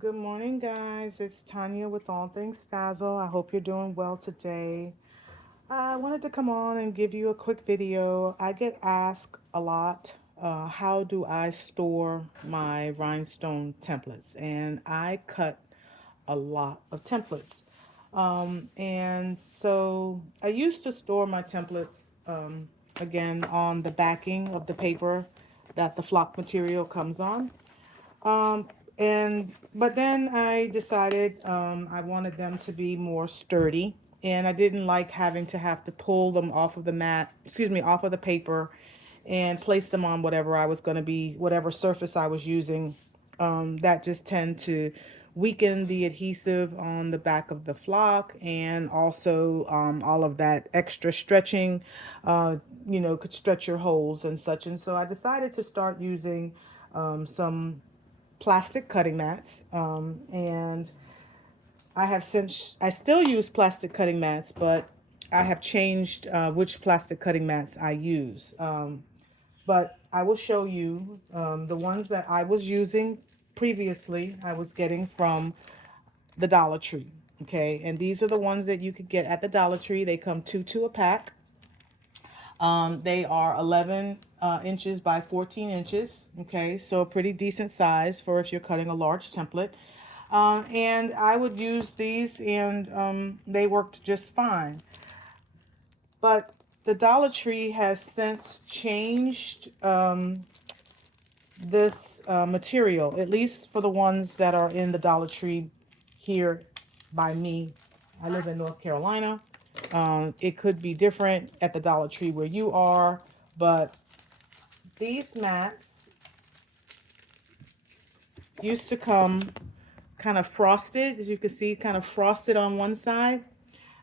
Good morning, guys. It's Tanya with All Things Dazzle. I hope you're doing well today. I wanted to come on and give you a quick video. I get asked a lot, how do I store my rhinestone templates? And I cut a lot of templates. And so I used to store my templates, again, on the backing of the paper that the flock material comes on. Um, but then I decided I wanted them to be more sturdy, and I didn't like having to have to pull them off of the mat, excuse me, off of the paper, and place them on whatever I was going to be, whatever surface I was using. That just tend to weaken the adhesive on the back of the flock, and also all of that extra stretching, could stretch your holes and such. And so I decided to start using some plastic cutting mats, and I still use plastic cutting mats, but I have changed which plastic cutting mats I use. But I will show you the ones that I was using previously. I was getting from the Dollar Tree. Okay, and these are the ones that you could get at the Dollar Tree. They come two a pack. They are 11 inches by 14 inches. Okay, so a pretty decent size for if you're cutting a large template. And I would use these, and they worked just fine. But the Dollar Tree has since changed this material, at least for the ones that are in the Dollar Tree here by me. I live in North Carolina. It could be different at the Dollar Tree where you are, but these mats used to come kind of frosted, as you can see, kind of frosted on one side.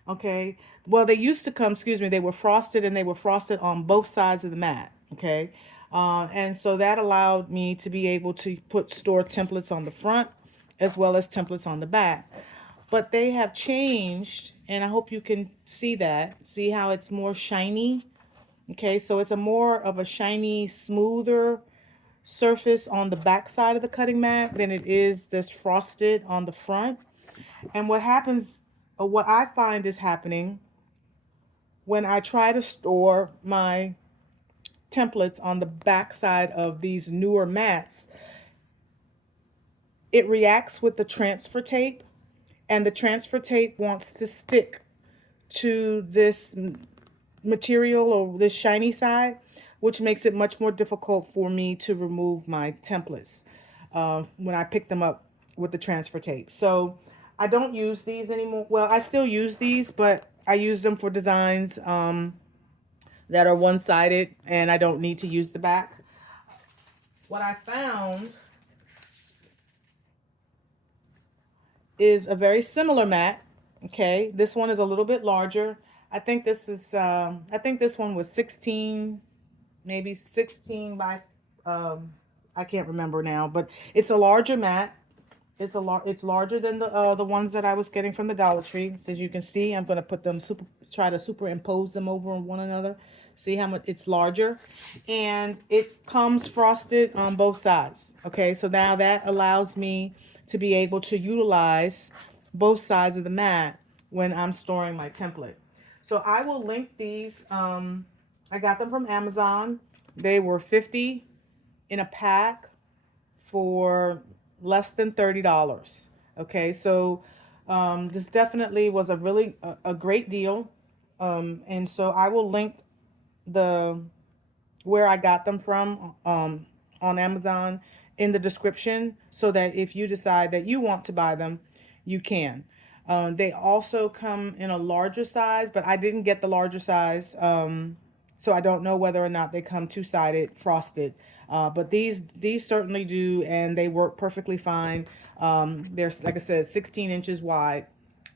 Okay. Well, they used to come, excuse me, they were frosted, and they were frosted on both sides of the mat. Okay. And so that allowed me to be able to store templates on the front as well as templates on the back. But they have changed, and I hope you can see that. See how it's more shiny? Okay, so it's a more of a shiny, smoother surface on the back side of the cutting mat than it is this frosted on the front. And what happens, or what I find is happening when I try to store my templates on the back side of these newer mats, it reacts with the transfer tape, and the transfer tape wants to stick to this material or this shiny side, which makes it much more difficult for me to remove my templates when I pick them up with the transfer tape. So I don't use these anymore. Well, I still use these, but I use them for designs that are one-sided, and I don't need to use the back. What I found is a very similar mat. Okay, this one is a little bit larger. I think this one was 16, maybe 16 by, I can't remember now, but it's a larger mat. It's larger than the ones that I was getting from the Dollar Tree. So as you can see, I'm going to try to superimpose them over on one another. See how much it's larger, and it comes frosted on both sides. Okay, so now that allows me to be able to utilize both sides of the mat when I'm storing my template. So I will link these. I got them from Amazon. They were 50 in a pack for less than $30. Okay, so this definitely was a great deal. And so I will link the where I got them from on Amazon in the description, so that if you decide that you want to buy them, you can. They also come in a larger size, but I didn't get the larger size, so I don't know whether or not they come two-sided frosted. But these certainly do, and they work perfectly fine. They're, like I said, 16 inches wide,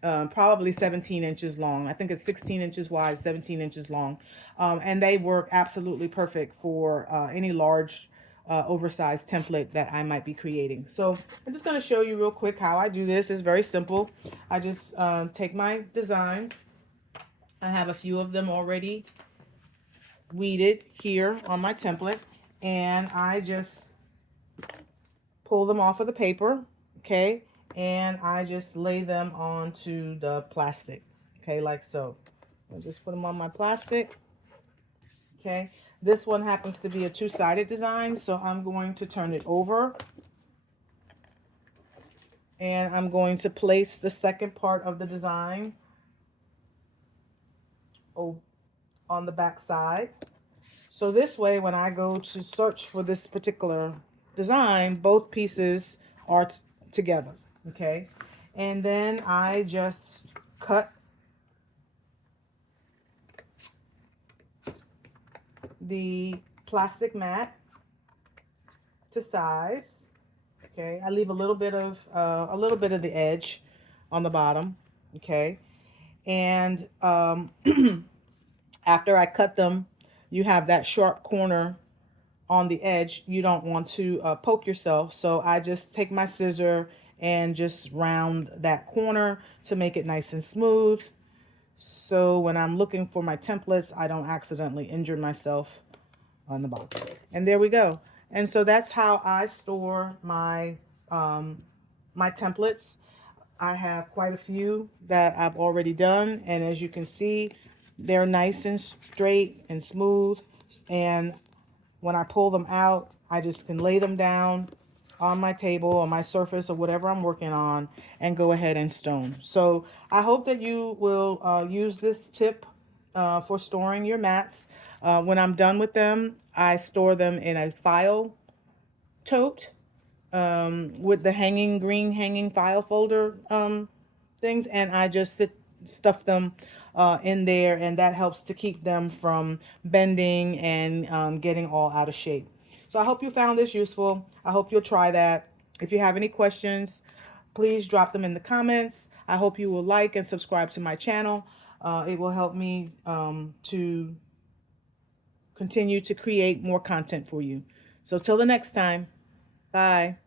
probably 17 inches long. I think it's 16 inches wide, 17 inches long. And they work absolutely perfect for any large, oversized template that I might be creating. So I'm just going to show you real quick how I do this. It's very simple. I just take my designs. I have a few of them already weeded here on my template, and I just pull them off of the paper. Okay, and I just lay them onto the plastic, okay, like so. I'll just put them on my plastic, okay. This one happens to be a two-sided design, so I'm going to turn it over, and I'm going to place the second part of the design on the back side. So this way, when I go to search for this particular design, both pieces are together, okay? And then I just cut the plastic mat to size, okay? I leave a little bit of the edge on the bottom, okay? And after I cut them, you have that sharp corner on the edge. You don't want to poke yourself, so I just take my scissor and just round that corner to make it nice and smooth, so when I'm looking for my templates I don't accidentally injure myself on the bottom. And there we go. And so that's how I store my templates. I have quite a few that I've already done, and as you can see, they're nice and straight and smooth, and when I pull them out, I just can lay them down on my table or my surface or whatever I'm working on and go ahead and stone. So I hope that you will use this tip for storing your mats. When I'm done with them, I store them in a file tote with the green hanging file folder things, and I just stuff them in there, and that helps to keep them from bending and getting all out of shape. So I hope you found this useful. I hope you'll try that. If you have any questions, please drop them in the comments. I hope you will like and subscribe to my channel. It will help me to continue to create more content for you. So till the next time, bye.